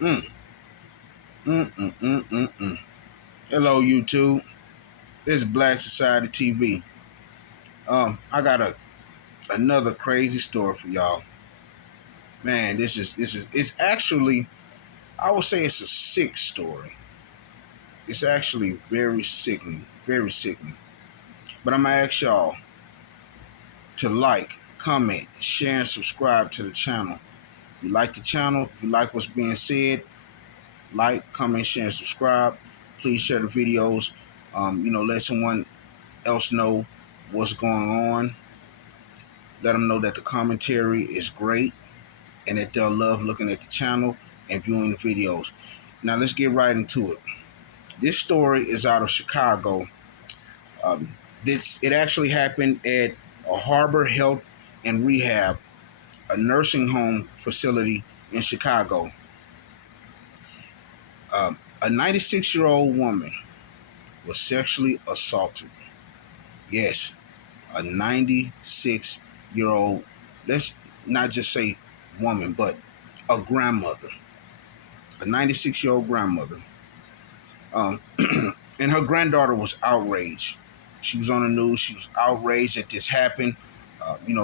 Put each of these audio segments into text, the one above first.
Mm, mm, mm, mm, mm, mm. Hello, YouTube. This is Black Society TV. I got another crazy story for y'all. Man, this is it's actually, I would say it's a sick story. It's actually very sickening, very sickening. But I'm gonna ask y'all to like, comment, share, and subscribe to the channel. If you like the channel, if you like what's being said, like, comment, share, and subscribe. Please share the videos. Let someone else know what's going on. Let them know that the commentary is great and that they'll love looking at the channel and viewing the videos. Now let's get right into it. This story is out of Chicago. It actually happened at a Harbor Health and Rehab, a nursing home facility in Chicago. A 96-year-old woman was sexually assaulted. Yes, a 96-year-old, let's not just say woman, but a grandmother, a 96-year-old grandmother. Um, and her granddaughter was outraged. She was on the news. She was outraged that this happened.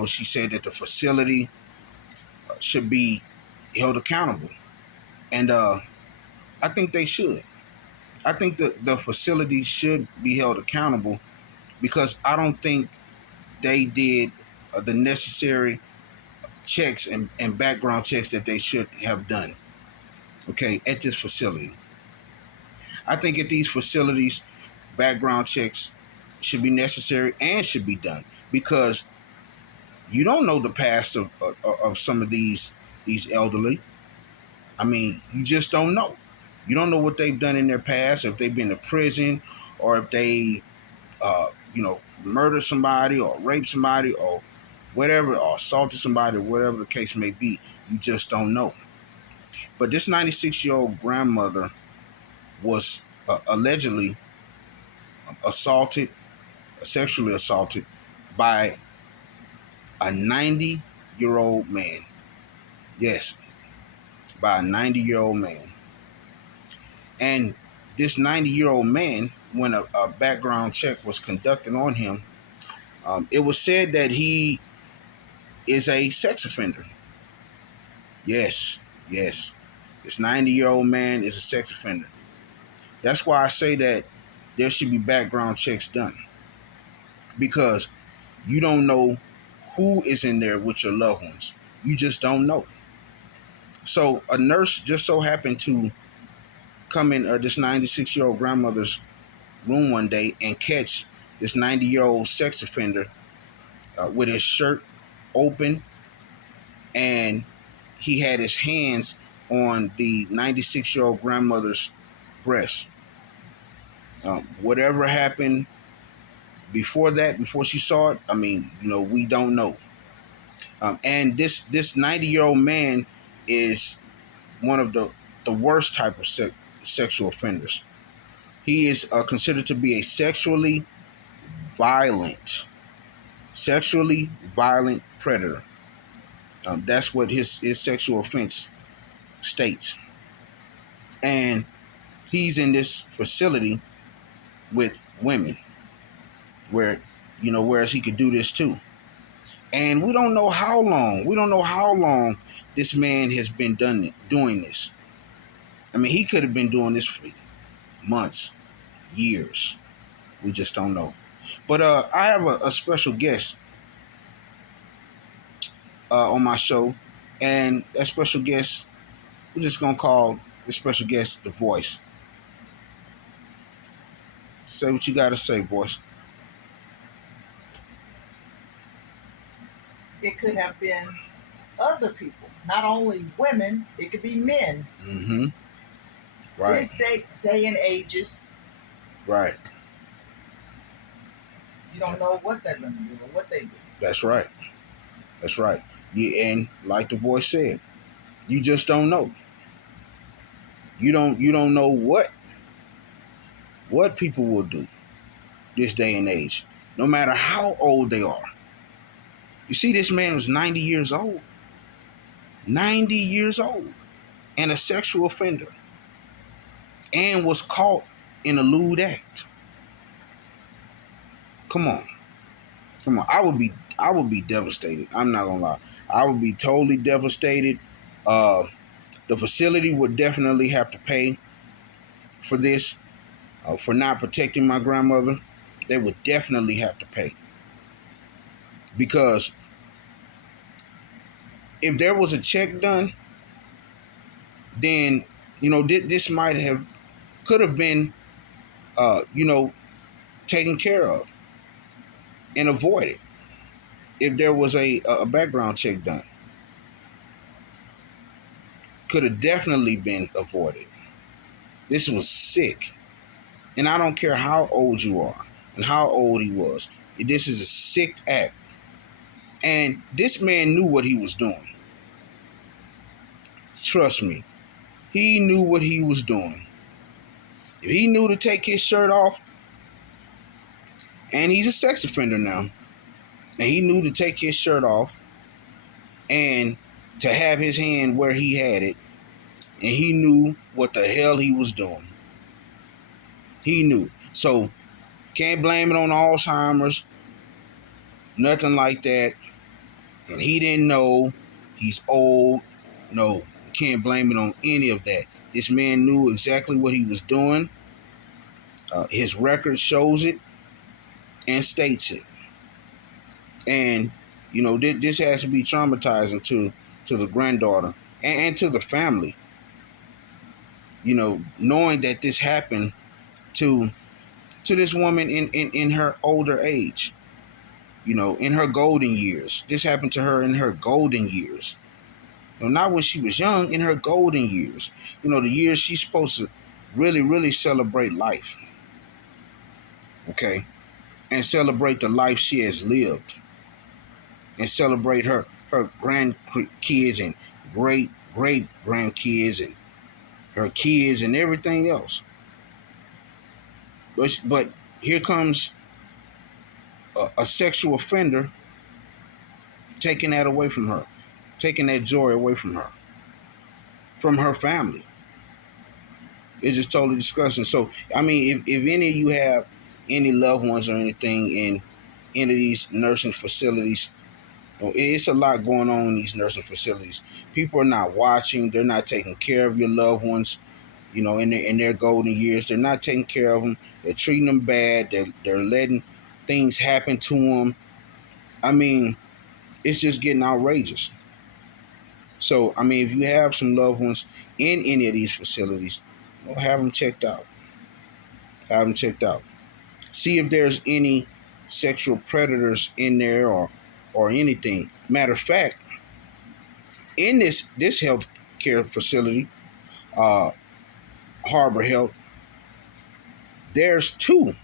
She said that the facility should be held accountable. And I think they should. I think the facility should be held accountable because I don't think they did the necessary checks and background checks that they should have done, okay, at this facility. I think at these facilities, background checks should be necessary and should be done because you don't know the past of some of these elderly. I mean, you just don't know. You don't know what they've done in their past, if they've been to prison or if they, murdered somebody or raped somebody or whatever, or assaulted somebody, whatever the case may be. You just don't know. But this 96-year-old grandmother was allegedly assaulted, sexually assaulted by a 90-year-old man. Yes, by a 90-year-old man. And this 90-year-old man, when a background check was conducted on him, it was said that he is a sex offender. Yes, yes. This 90-year-old man is a sex offender. That's why I say that there should be background checks done because you don't know who is in there with your loved ones. You just don't know. So a nurse just so happened to come in this 96-year-old grandmother's room one day and catch this 90-year-old sex offender with his shirt open, and he had his hands on the 96-year-old grandmother's breast. Whatever happened before that, before she saw it, I mean, we don't know. And this 90-year-old man is one of the worst type of sexual offenders. He is considered to be a violent, sexually violent predator. That's what his sexual offense states. And he's in this facility with women where, whereas he could do this too. And we don't know how long. We don't know how long this man has been doing this. I mean, he could have been doing this for months, years. We just don't know. But I have a special guest on my show, and that special guest, we're just gonna call the special guest the Voice. Say what you gotta say, voice. It could have been other people, not only women. It could be men. Mm-hmm. Right. This day and ages, right. You don't know what they're gonna do or what they do. That's right. That's right. And like the voice said, you just don't know. You don't know what people will do this day and age, no matter how old they are. You see, this man was 90 years old. 90 years old. and a sexual offender and was caught in a lewd act. Come on. Come on. I would be devastated. I'm not gonna lie. I would be totally devastated. The facility would definitely have to pay for this, for not protecting my grandmother. They would definitely have to pay, because if there was a check done, then this might have could have been taken care of and avoided if there was a background check done. Could have definitely been avoided. This was sick. And I don't care how old you are and how old he was. This is a sick act. And this man knew what he was doing. Trust me. He knew what he was doing. If he knew to take his shirt off, and he's a sex offender now, and he knew to take his shirt off and to have his hand where he had it, and he knew what the hell he was doing. He knew. So can't blame it on Alzheimer's, nothing like that. And he didn't know. He's old. No, can't blame it on any of that. This man knew exactly what he was doing. His record shows it and states it. And this has to be traumatizing to the granddaughter and to the family. Knowing that this happened to this woman in her older age. In her golden years. This happened to her in her golden years. Not when she was young, in her golden years. The years she's supposed to really, really celebrate life. Okay? And celebrate the life she has lived. And celebrate her grandkids and great grandkids and her kids and everything else. But here comes a sexual offender taking that away from her, taking that joy away from her family. It's just totally disgusting. So, I mean, if any of you have any loved ones or anything in any of these nursing facilities, it's a lot going on in these nursing facilities. People are not watching. They're not taking care of your loved ones. In their golden years, they're not taking care of them. They're treating them bad. They're letting things happen to them. I mean, it's just getting outrageous. So, I mean, if you have some loved ones in any of these facilities, have them checked out. Have them checked out. See if there's any sexual predators in there or anything. Matter of fact, in this health care facility, Harbor Health, there's two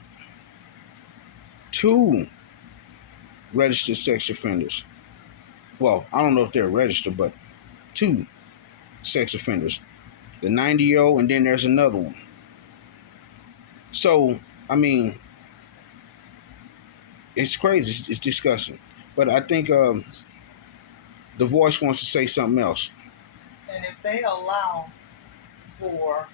registered sex offenders. Well, I don't know if they're registered, but two sex offenders. The 90-year-old, and then there's another one. So, I mean, it's crazy. It's disgusting. But I think the voice wants to say something else. And if they allow for